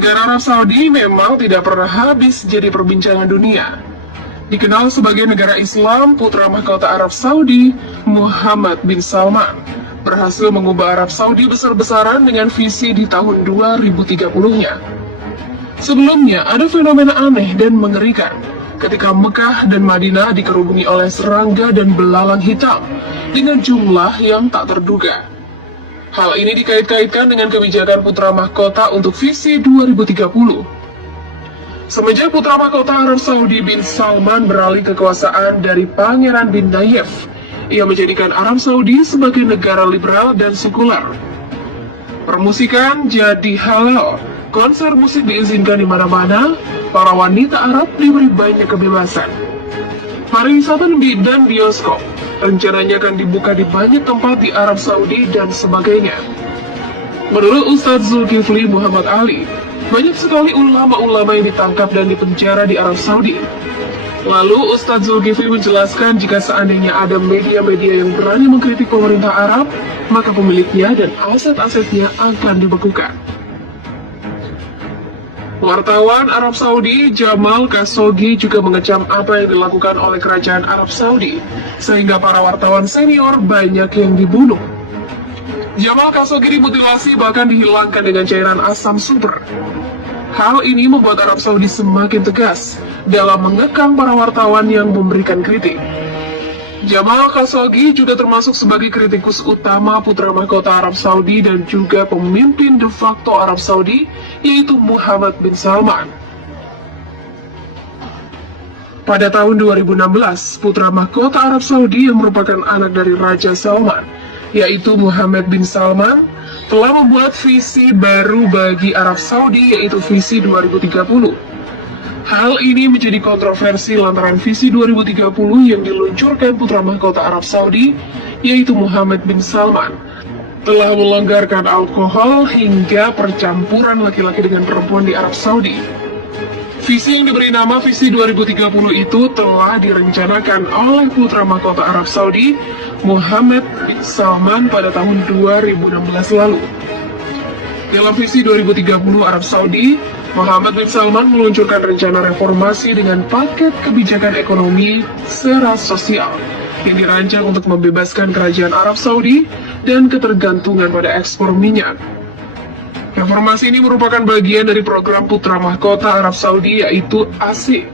Negara Arab Saudi memang tidak pernah habis jadi perbincangan dunia. Dikenal sebagai negara Islam, putra mahkota Arab Saudi, Muhammad bin Salman, berhasil mengubah Arab Saudi besar-besaran dengan visi di tahun 2030-nya. Sebelumnya, ada fenomena aneh dan mengerikan ketika Mekah dan Madinah dikerubungi oleh serangga dan belalang hitam dengan jumlah yang tak terduga. Hal ini dikait-kaitkan dengan kebijakan putra mahkota untuk visi 2030. Semenjak putra mahkota Arab Saudi bin Salman beralih kekuasaan dari Pangeran bin Nayef, ia menjadikan Arab Saudi sebagai negara liberal dan sekuler. Permusikan jadi halal, konser musik diizinkan di mana-mana, para wanita Arab diberi banyak kebebasan. Pariwisata dan bioskop rencananya akan dibuka di banyak tempat di Arab Saudi dan sebagainya. Menurut Ustadz Zulkifli Muhammad Ali, banyak sekali ulama-ulama yang ditangkap dan dipenjara di Arab Saudi. Lalu Ustadz Zulkifli menjelaskan jika seandainya ada media-media yang berani mengkritik pemerintah Arab, maka pemiliknya dan aset-asetnya akan dibekukan. Wartawan Arab Saudi Jamal Khashoggi juga mengecam apa yang dilakukan oleh kerajaan Arab Saudi, sehingga para wartawan senior banyak yang dibunuh. Jamal Khashoggi dimutilasi bahkan dihilangkan dengan cairan asam super. Hal ini membuat Arab Saudi semakin tegas dalam mengekang para wartawan yang memberikan kritik. Jamal Khashoggi juga termasuk sebagai kritikus utama putra mahkota Arab Saudi dan juga pemimpin de facto Arab Saudi, yaitu Muhammad bin Salman. Pada tahun 2016, putra mahkota Arab Saudi yang merupakan anak dari Raja Salman, yaitu Muhammad bin Salman, telah membuat visi baru bagi Arab Saudi, yaitu visi 2030. Hal ini menjadi kontroversi lantaran visi 2030 yang diluncurkan putra mahkota Arab Saudi, yaitu Muhammad bin Salman, telah melonggarkan alkohol hingga percampuran laki-laki dengan perempuan di Arab Saudi. Visi yang diberi nama visi 2030 itu telah direncanakan oleh putra mahkota Arab Saudi, Muhammad bin Salman pada tahun 2016 lalu. Dalam visi 2030 Arab Saudi, Muhammad bin Salman meluncurkan rencana reformasi dengan paket kebijakan ekonomi sera sosial yang dirancang untuk membebaskan kerajaan Arab Saudi dan ketergantungan pada ekspor minyak. Reformasi ini merupakan bagian dari program putra mahkota Arab Saudi, yaitu ASIC.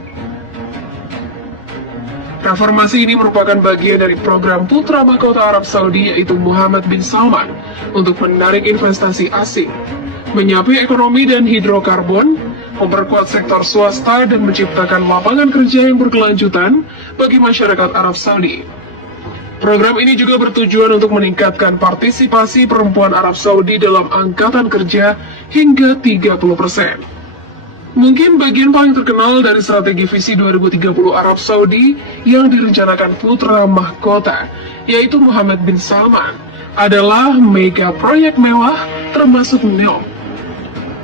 Reformasi ini merupakan bagian dari program putra mahkota Arab Saudi, yaitu Muhammad bin Salman, untuk menarik investasi asing, menyapi ekonomi dan hidrokarbon, memperkuat sektor swasta, dan menciptakan lapangan kerja yang berkelanjutan bagi masyarakat Arab Saudi. Program ini juga bertujuan untuk meningkatkan partisipasi perempuan Arab Saudi dalam angkatan kerja hingga 30%. Mungkin bagian paling terkenal dari strategi visi 2030 Arab Saudi yang direncanakan putra mahkota, yaitu Muhammad bin Salman, adalah mega proyek mewah termasuk NEOM,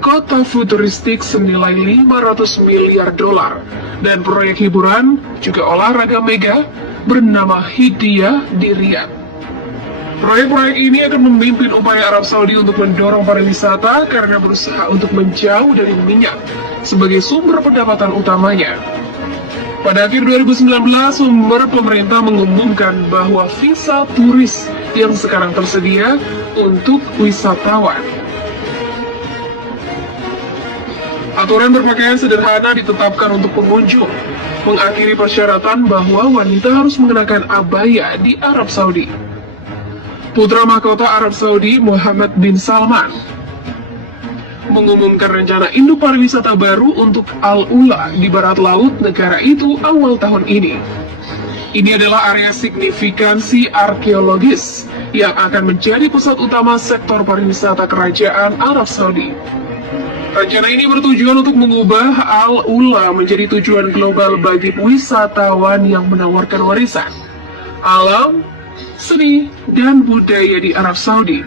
kota futuristik senilai 500 miliar dolar, dan proyek hiburan juga olahraga mega bernama Hidiyah di Riyadh. Proyek-proyek ini akan memimpin upaya Arab Saudi untuk mendorong pariwisata karena berusaha untuk menjauh dari minyak sebagai sumber pendapatan utamanya. Pada akhir 2019, sumber pemerintah mengumumkan bahwa visa turis yang sekarang tersedia untuk wisatawan. Aturan berpakaian sederhana ditetapkan untuk pengunjung, mengakhiri persyaratan bahwa wanita harus mengenakan abaya di Arab Saudi. Putra mahkota Arab Saudi Muhammad bin Salman mengumumkan rencana induk pariwisata baru untuk Al-Ula di barat laut negara itu awal tahun ini. Ini adalah area signifikansi arkeologis yang akan menjadi pusat utama sektor pariwisata kerajaan Arab Saudi. Rencana ini bertujuan untuk mengubah Al-Ula menjadi tujuan global bagi wisatawan yang menawarkan warisan, alam, seni, dan budaya di Arab Saudi.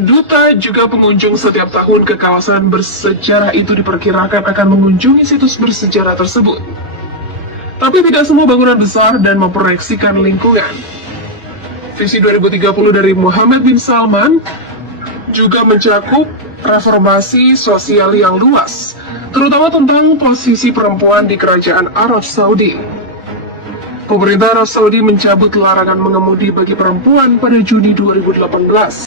Duta juga pengunjung setiap tahun ke kawasan bersejarah itu diperkirakan akan mengunjungi situs bersejarah tersebut. Tapi tidak semua bangunan besar dan memproyeksikan lingkungan. Visi 2030 dari Muhammad bin Salman juga mencakup reformasi sosial yang luas, terutama tentang posisi perempuan di Kerajaan Arab Saudi. Pemerintah Arab Saudi mencabut larangan mengemudi bagi perempuan pada Juni 2018.